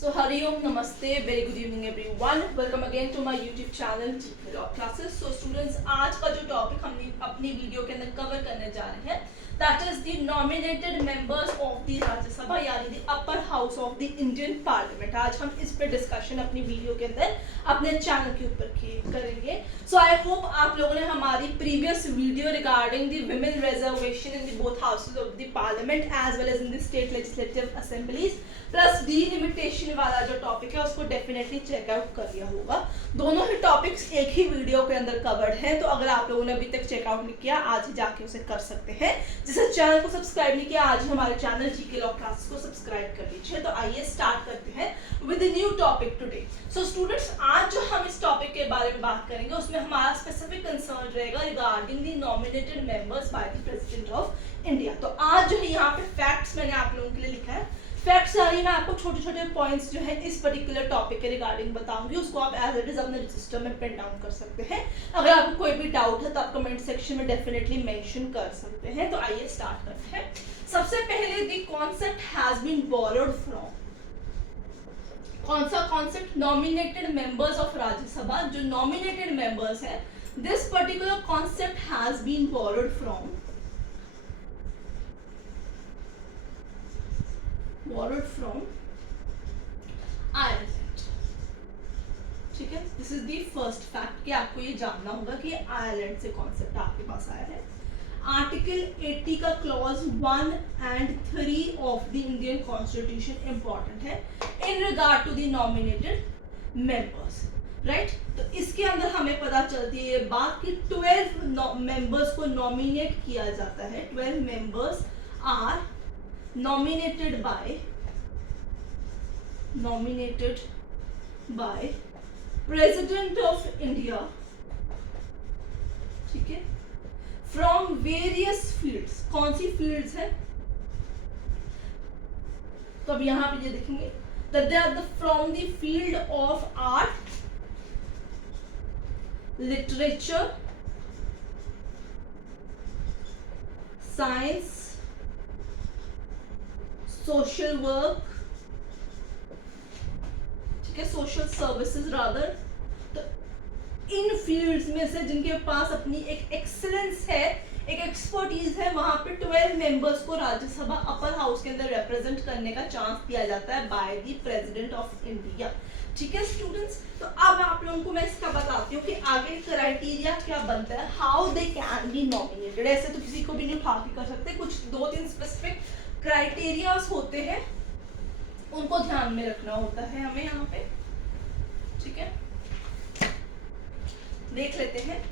So Hari Om Namaste, very good evening everyone. Welcome again to my YouTube channel GK Law Classes. So students, आज का जो topic हम अपनी video के अंदर कवर करने जा रहे हैं that is the nominated members of the राज्य सभा यानी the upper house of the Indian Parliament. आज हम इस पे डिस्कशन अपनी वीडियो के अंदर अपने चैनल के ऊपर करेंगे. So I hope आप लोगों ने हमारी previous video regarding the women reservation in the both houses of the Parliament as well as in the state legislative assemblies plus delimitation वाला जो टॉपिक है उसको डेफिनेटली चेकआउट कर लिया होगा. दोनों ही टॉपिक्स एक ही वीडियो के अंदर कवर्ड हैं, तो अगर आप लोगों ने अभी तक चेकआउट नहीं किया आज ही जाके उसे कर सकते हैं. जिसे चैनल को सब्सक्राइब नहीं किया आज ही हमारे चैनल जीके लॉ क्लासेस को सब्सक्राइब कर लीजिए. तो आइए स्टार्ट करते हैं with the new topic today. So students, आज जो हम इस टॉपिक के बारे में बात करेंगे उसमें हमारा स्पेसिफिक कंसर्न रहेगा regarding the nominated members by the president of India. तो आज जो है यहाँ पे फैक्ट्स मैंने आप लोगों के लिए लिखा है. फैक्ट्स सारी मैं आपको छोटे छोटे पॉइंट्स जो है इस पर्टिकुलर टॉपिक के रिगार्डिंग बताऊंगी. उसको आप एज इट इज अपने रजिस्टर में प्रिंट डाउन कर सकते हैं. अगर आपको कोई भी डाउट है तो आप कमेंट सेक्शन में डेफिनेटली मेंशन कर सकते हैं. तो आइए स्टार्ट करते हैं. सबसे पहले the concept has been borrowed from. कौन सा concept? Nominated members of Rajya Sabha. जो नॉमिनेटेड मेंबर्स है this particular concept has been borrowed from Ireland. ठीक है, this is the first fact कि आपको ये जानना होगा कि आयरलैंड से कॉन्सेप्ट आपके पास आया है. आर्टिकल 80 का clause 1 and 3 of the Indian constitution important है in regard to the nominated members. Right, तो इसके अंदर हमें पता चलती है ये बात कि 12 मेंबर्स को नॉमिनेट किया जाता है. 12 members are nominated by President of India. ठीक है, from various fields. कौन सी fields है? तो अब यहां पे ये देखेंगे that they are from the field of art, literature, science, social work, ठीक है, सोशल सर्विसेज रादर. तो इन फील्ड्स में से जिनके पास अपनी एक एक्सीलेंस है, एक एक्सपर्टीज है, वहां पे 12 मेंबर्स को राज्यसभा अपर हाउस के अंदर रिप्रेजेंट करने का चांस दिया जाता है by the president of India. ठीक है स्टूडेंट्स, तो अब आप लोगों को मैं इसका बताती हूँ कि आगे क्राइटेरिया क्या बनता है, how they can be nominated. ऐसे तो किसी को भी नहीं उठा के कर सकते. कुछ 2-3 स्पेसिफिक क्राइटेरियाज होते हैं, उनको ध्यान में रखना होता है हमें यहाँ पे. ठीक है, देख लेते हैं.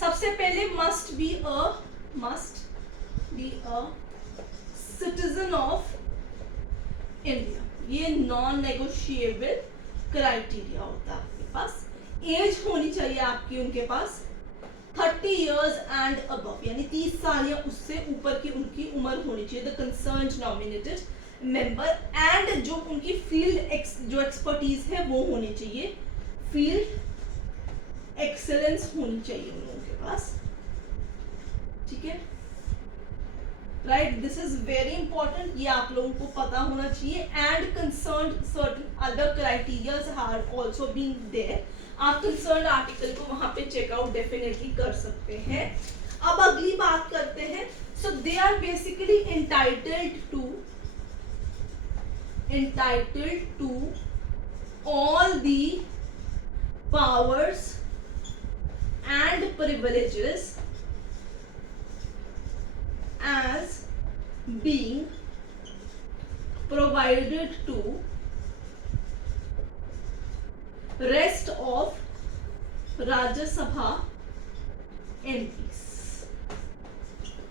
सबसे पहले must be a citizen of India. ये नॉन नेगोशिएबल क्राइटेरिया होता है आपके पास. एज होनी चाहिए आपकी उनके पास 30 years and above, यानी 30 साल या उससे ऊपर की उनकी उम्र होनी चाहिए. The concerned nominated member and जो उनकी फील्ड जो एक्सपर्टीज है वो होनी चाहिए. फील्ड एक्सेलेंस होनी चाहिए उन लोगों के पास. ठीक है, right, this is very important. ये आप लोगों को पता होना चाहिए. And concerned certain other criterias have also been there. आप कंसर्न आर्टिकल को वहां पे चेकआउट डेफिनेटली कर सकते हैं. अब अगली बात करते हैं. So they are basically entitled to all the powers and privileges as being provided to rest of Rajya Sabha MPs.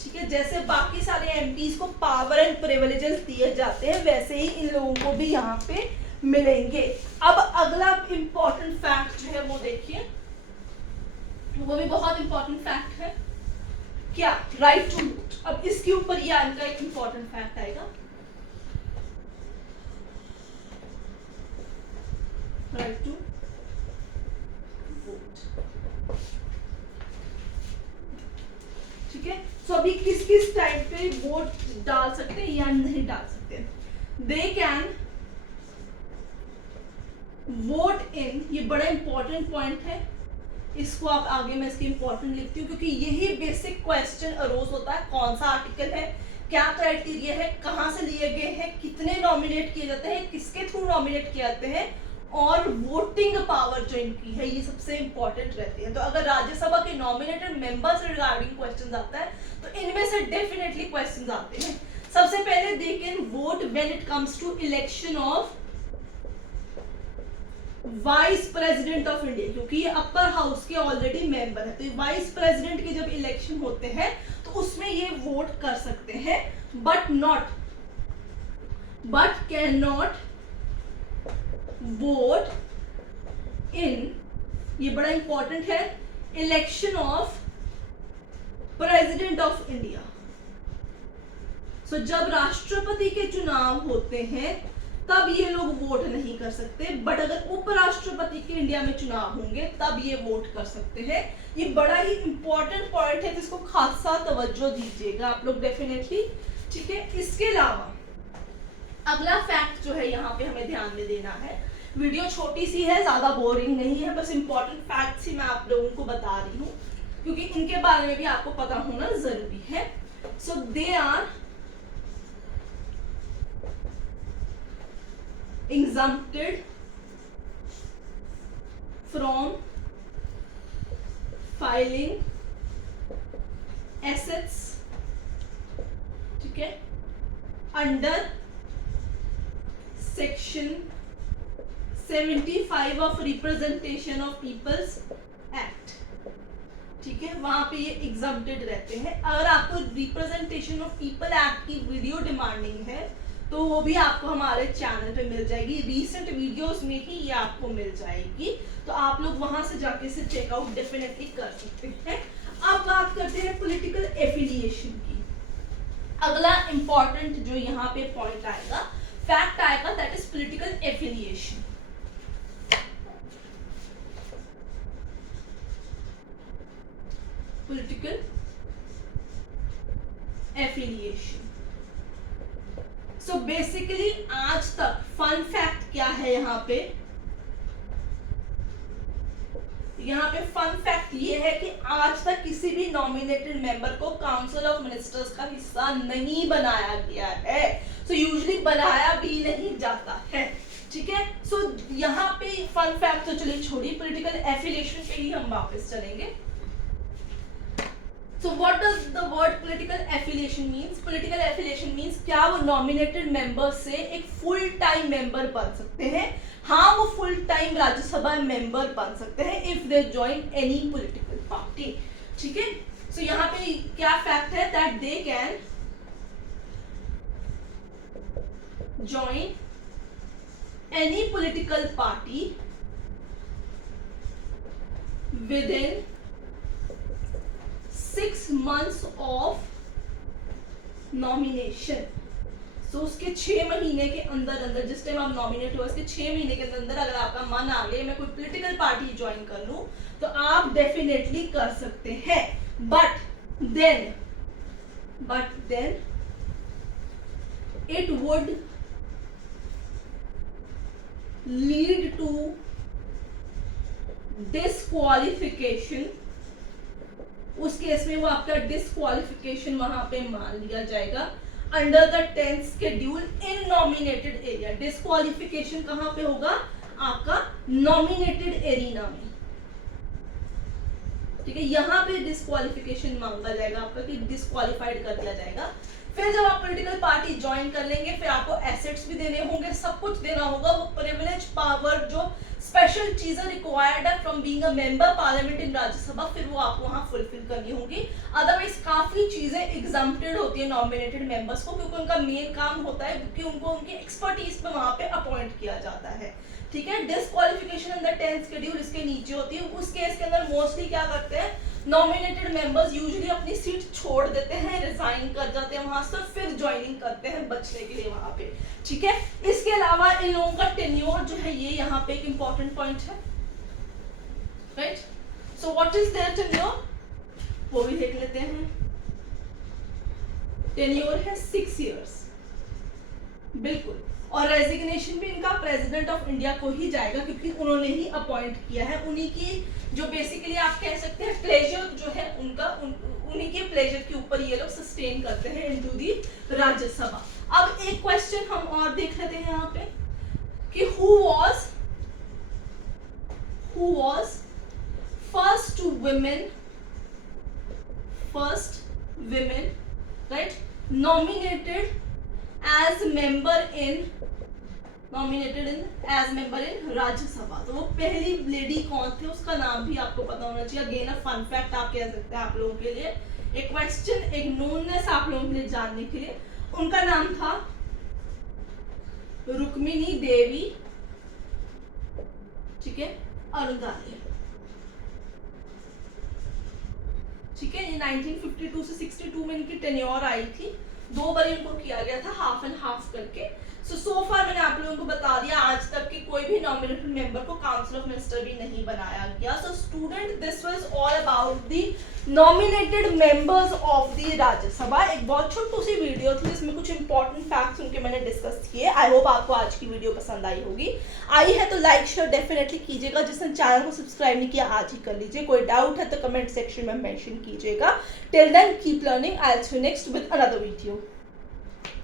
ठीक है, जैसे बाकी सारे एमपीज को पावर एंड प्रिविलेजेस दिए जाते हैं वैसे ही इन लोगों को भी यहाँ पे मिलेंगे. अब अगला इंपॉर्टेंट फैक्ट जो है वो देखिए, वो भी बहुत इंपॉर्टेंट फैक्ट है. क्या? Right to vote. अब इसके ऊपर ये इनका एक इंपॉर्टेंट फैक्ट आएगा. राइट टू ठीक है. सो अभी किस किस टाइप पे वोट डाल सकते हैं या नहीं डाल सकते. दे कैन वोट इन, ये बड़ा इंपॉर्टेंट पॉइंट है, इसको आप आगे मैं इसकी इंपॉर्टेंट लिखती हूँ क्योंकि यही बेसिक क्वेश्चन अरोज होता है। कौन सा आर्टिकल है, क्या क्राइटेरिया है, कहाँ से लिए गए हैं, कितने नॉमिनेट किए जाते हैं, किसके थ्रू नॉमिनेट किए जाते हैं, और वोटिंग पावर जो इनकी है, ये सबसे इंपॉर्टेंट रहती है। तो अगर राज्यसभा के नॉमिनेटेड मेंबर से रिगार्डिंग क्वेश्चन आता है तो इनमें से डेफिनेटली क्वेश्चन आते हैं। सबसे पहले they can vote when it comes to election of vice president of India, क्योंकि ये अपर हाउस के ऑलरेडी मेंबर है, तो वाइस प्रेसिडेंट के जब इलेक्शन होते हैं तो उसमें ये वोट कर सकते हैं, but can not vote in, ये बड़ा इंपॉर्टेंट है, election of president of India. So जब राष्ट्रपति के चुनाव होते हैं तब ये लोग वोट नहीं कर सकते, बट अगर उपराष्ट्रपति के इंडिया में चुनाव होंगे तब ये वोट कर सकते हैं। ये बड़ा ही इंपॉर्टेंट पॉइंट है, जिसको खासा तवज्जो दीजिएगा आप लोग डेफिनेटली, ठीक है। इसके अलावा अगला फैक्ट जो है यहाँ पे हमें ध्यान में देना है, वीडियो छोटी सी है, ज्यादा बोरिंग नहीं है, बस इंपॉर्टेंट फैक्ट्स ही मैं आप लोगों को बता रही हूँ क्योंकि इनके बारे में भी आपको पता होना जरूरी है। So they are exempted from filing assets, ठीक है, under section 75 of representation of people's act, ठीक है, वहां पे ये एग्जम्प्टेड रहते हैं। अगर आपको रिप्रेजेंटेशन ऑफ पीपल एक्ट की वीडियो डिमांडिंग है तो वो भी आपको हमारे चैनल पे मिल जाएगी, रीसेंट वीडियोस में ही ये आपको मिल जाएगी, तो आप लोग वहां से जाके इसे चेकआउट डेफिनेटली कर सकते हैं। अब बात करते हैं पॉलिटिकल एफिलिएशन की। अगला इंपॉर्टेंट जो यहाँ पे पॉइंट आएगा, फैक्ट आएगा, that is political affiliation. Political affiliation. So basically आज तक फन फैक्ट क्या है यहाँ पे फन फैक्ट ये है कि आज तक किसी भी नॉमिनेटेड मेंबर को काउंसिल ऑफ मिनिस्टर्स का हिस्सा नहीं बनाया गया है। सो यूजुअली बनाया भी नहीं जाता है, ठीक है। सो यहाँ पे फन फैक्ट तो चलिए छोड़िए, पॉलिटिकल एफिलिएशन पे ही हम वापस चलेंगे। So what does the word political affiliation means? Political affiliation means क्या वो nominated member से एक full time member बन सकते हैं? हाँ, वो full time राज्यसभा member बन सकते हैं if they join any political party, ठीक है। So यहाँ पे क्या fact है, that they can join any political party within 6 months of nomination। So उसके 6 महीने के अंदर जिस टाइम आप नॉमिनेट हो उसके 6 महीने के अंदर अगर आपका मन आ गया मैं कोई पॉलिटिकल पार्टी ज्वाइन कर लूं तो आप डेफिनेटली कर सकते हैं, but then it would lead to disqualification। उस केस में वो आपका डिस्क्वालिफिकेशन वहां पे मान लिया जाएगा under the 10th schedule in nominated area. Disqualification कहां पे होगा, आपका नॉमिनेटेड एरिया में, ठीक है। यहाँ पे डिस्क्वालिफिकेशन मांगा जाएगा आपका कि डिस्क्वालिफाइड कर दिया जाएगा। फिर जब आप पॉलिटिकल पार्टी ज्वाइन कर लेंगे फिर आपको एसेट्स भी देने होंगे, सब कुछ देना होगा। वो प्रिविलेज पावर जो स्पेशल चीजें रिक्वायर्ड है from being a member parliament in Rajya Sabha, फिर वो आपको वहां फुलफिल करनी होंगी। अदरवाइज काफी चीजें एग्जम्प्टेड होती है नॉमिनेटेड मेंबर्स को, क्योंकि उनका मेन काम होता है कि उनको उनकी एक्सपर्टीज पे वहां पे अपॉइंट किया जाता है, ठीक है। Disqualification in the 10th schedule इसके नीचे होती है। उस केस के अंदर मोस्टली क्या करते हैं, नॉमिनेटेड मेंबर्स यूजुअली अपनी सीट छोड़ देते हैं, रिजाइन कर जाते हैं वहां से, फिर ज्वाइनिंग करते हैं बचने के लिए वहां पे, ठीक है। इसके अलावा इन लोगों का टेन्योर जो है ये यहाँ पे एक इंपॉर्टेंट पॉइंट है, right. So what is their tenure, वो भी देख लेते हैं। टेन्योर है 6 years, बिल्कुल और रेजिग्नेशन भी इनका प्रेसिडेंट ऑफ इंडिया को ही जाएगा क्योंकि उन्होंने ही अपॉइंट किया है। उन्हीं की जो बेसिकली आप कह सकते हैं प्लेजर जो है उनका उन्हीं के प्लेजर के ऊपर ये लोग सस्टेन करते हैं इनटू दी राज्यसभा। अब एक क्वेश्चन हम और देख लेते हैं यहाँ पे कि who was first women right nominated as member in Rajya Sabha. तो वो पहली लेडी कौन थी उसका नाम भी आपको पता होना चाहिए। अगेन अ फन फैक्ट आप कह सकते हैं आप लोगों के लिए, एक क्वेश्चन, एक नोननेस आप लोगों के लिए जानने के लिए। उनका नाम था रुक्मिणी देवी, ठीक है, अनुदानी, ठीक है। ये 1952 से 62 में इनकी टेन्योर आई थी, 2 बार इनको किया गया था हाफ एंड हाफ करके। सो फार मैंने आप लोगों को बता दिया आज तक कि कोई भी नॉमिनेटेड मेंबर को काउंसिल ऑफ मिनिस्टर भी नहीं बनाया गया। So student this was all about the nominated members of the Rajya Sabha. एक बहुत छोटी सी वीडियो थी जिसमें कुछ इंपॉर्टेंट फैक्ट्स उनके मैंने डिस्कस किए। आई होप आपको आज की वीडियो पसंद आई होगी। आई है तो लाइक शेयर डेफिनेटली कीजिएगा, जिसने चैनल को सब्सक्राइब नहीं किया आज ही कर लीजिए। कोई डाउट है तो कमेंट सेक्शन में मेंशन कीजिएगा। Till then keep learning, I will see you next with another video.